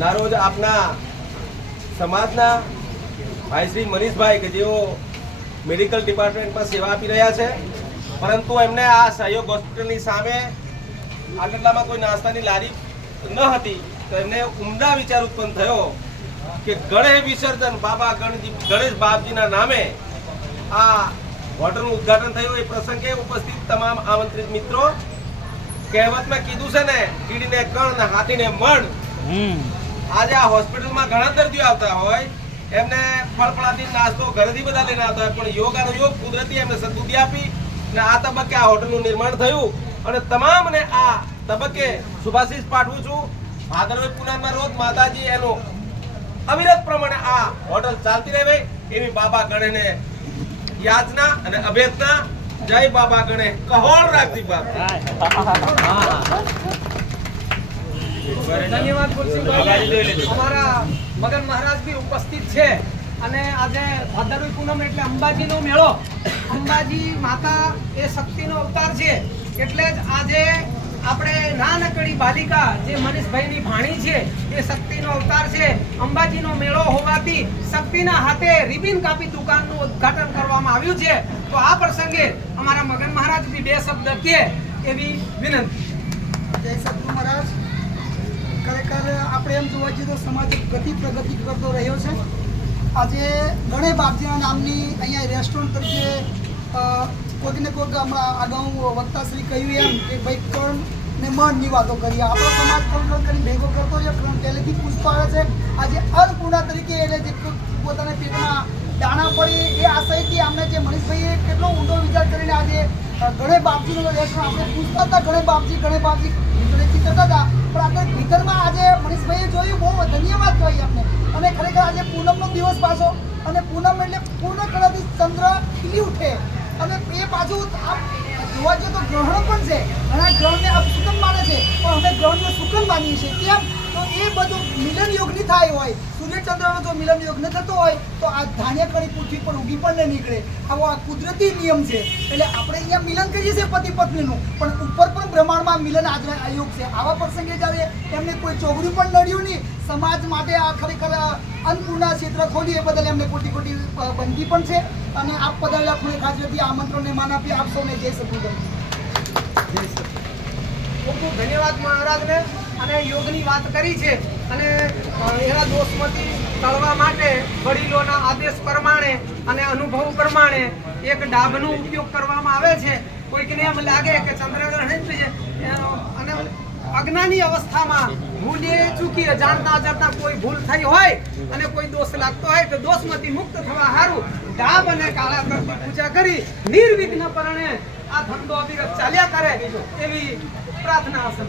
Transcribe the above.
ના રોજ આપના સમાજના ભાઈ શ્રી મનીષભાઈ કે જેઓ મેડિકલ ડિપાર્ટમેન્ટમાં સેવા આપી રહ્યા છે, પરંતુ એમને આ સહયોગ હોસ્પિટલની સામે આટલામાં કોઈ નાસ્તાની લારી ન હતી, તો એમને ઉમદા વિચાર ઉત્પન્ન થયો કે ગણેશ વિસર્જન બાબા ગણેશ બાપજીના નામે આ હોટલનું ઉદ્ઘાટન થયું। એ પ્રસંગે ઉપસ્થિત તમામ આમંત્રિત મિત્રો, કહેવતમાં કીધું છે ને, કીડીને કણ ને હાથીને મણ। આજે આ હોસ્પિટલમાં ઘણા દર્દીઓ આવતા હોય, એમને ફળફળાથી નાસ્તો ઘરેથી બધા લઈને આવતા હોય, પણ યોગાનો યોગ કુદરતી એમને સદબુદ્ધિ આપી અને આ તબક્કે આ હોટલનું નિર્માણ થયું। અને તમામને આ તબક્કે શુભાશીષ પાઠવું છું। ભાદરવી પૂનમના રોજ માતાજી એનું અવિરત પ્રમાણે આ હોટલ ચાલતી રહે એવી બાબા ગણેશને યાચના અને અભ્યર્થના। જય બાબા ગણેશ, કહોળ રાખતી બાપ। ધન્યવાદ ગુરસિંહભાઈ। અમારા મગન મહારાજ બી ઉપસ્થિત છે અને આજે ભાદરવી પૂનમ એટલે અંબાજીનો મેળો। અંબાજી માતા એ શક્તિનો અવતાર છે, એટલે જ આજે આપણે નાનકડી બાલિકા જે મનીષભાઈની ભાણી છે એ શક્તિનો અવતાર છે। અંબાજીનો મેળો હોવાથી શક્તિના હાથે રિબિન કાપી દુકાનનું ઉદ્ઘાટન કરવામાં આવ્યું છે। તો આ પ્રસંગે અમારા મગન મહારાજ બી બે શબ્દ કહે એવી વિનંતી। જય સદગુરુ મહારાજ। ખરેખર આપણે એમ જોવા જઈએ તો સમાજ પ્રગતિ કરતો રહ્યો છે। આજે ગણેશ બાપજીના નામની અહીંયા રેસ્ટોરન્ટ તરીકે કોઈકને કોઈક હમણાં અગાઉ વક્તાશ્રી કહ્યું એમ કે ભાઈ કર્ણ ને મનની વાતો કરીએ। આપણો સમાજ કર્ણ કરી ભેગો કરતો છે, કર્ણ પહેલેથી પૂછતો આવે છે। આજે અન્નપૂર્ણા તરીકે એટલે જે પોતાના પેટમાં દાણા પડી એ આશયથી અમને જે મનીષભાઈએ કેટલો ઊંડો વિચાર કરીને આજે ગણેશ બાપજીનો રેસ્ટોરન્ટ આપણે પૂછતા હતા, ગણેશ બાપજી ગણેશથી કરતા હતા, પણ આપણે ભીતરમાં આજે મનીષભાઈએ જોયું, બહુ ધન્યવાદ કહીએ અમને। અને ખરેખર આજે પૂનમનો દિવસ પાછો, અને પૂનમ એટલે પૂર્ણ કળાથી ચંદ્ર ખીલી ઉઠે, અને એ પાછું જોવા જઈએ તો ગ્રહણ પણ છે। ઘણા ગ્રહણને અપશુકન માને છે, પણ અમે ગ્રહણને શુકન માનીએ છીએ। કેમ તો એ બધું મિલન યોગની થાય હોય, સૂર્યચંદ્રનો જો મિલન યોગ ન થતો હોય તો આ ધાન્યકળી પૃથ્વી પર ઉગી પણ ન નીકળે। આવો આ કુદરતી નિયમ છે। એટલે આપણે અહીંયા મિલન કરીએ છીએ પતિ પત્નીનું, પણ ઉપર પણ બ્રહ્માંડમાં મિલન યોગ છે। આવા પ્રસંગે જ્યારે એમને કોઈ ચોગડું પણ નડ્યું નહીં, સમાજ માટે આ ખરેખર અન્નપૂર્ણા ક્ષેત્ર ખોલ્યું એ બદલ એમને કોટી કોટી બંધી પણ છે। અને આપ પધારેલા ખૂણે ખાજરથી આમંત્રણને માન આપી આપ સૌને જય સદગુરુ। ખૂબ ખૂબ ધન્યવાદ મહારાજને। અને યોગની વાત કરી છે, અને એના દોષમાંથી ટળવા માટે વડીલોના આદેશ પ્રમાણે અને અનુભવ પ્રમાણે એક ડાબનો ઉપયોગ કરવામાં આવે છે। કોઈકને એમ લાગે કે ચંદ્રગ્રહણ છે અને અજ્ઞાની અવસ્થામાં ભૂલે ચૂકી જાણતા અજાણતા કોઈ ભૂલ થઈ હોય અને કોઈ દોષ લાગતો હોય તો દોષમાંથી મુક્ત થવા સારું ડાબ અને કાળા તરફની પૂજા કરી નિર્વિઘ્નપણે આ ધંધો અવિરત ચાલ્યા કરે એવી પ્રાર્થના હશે।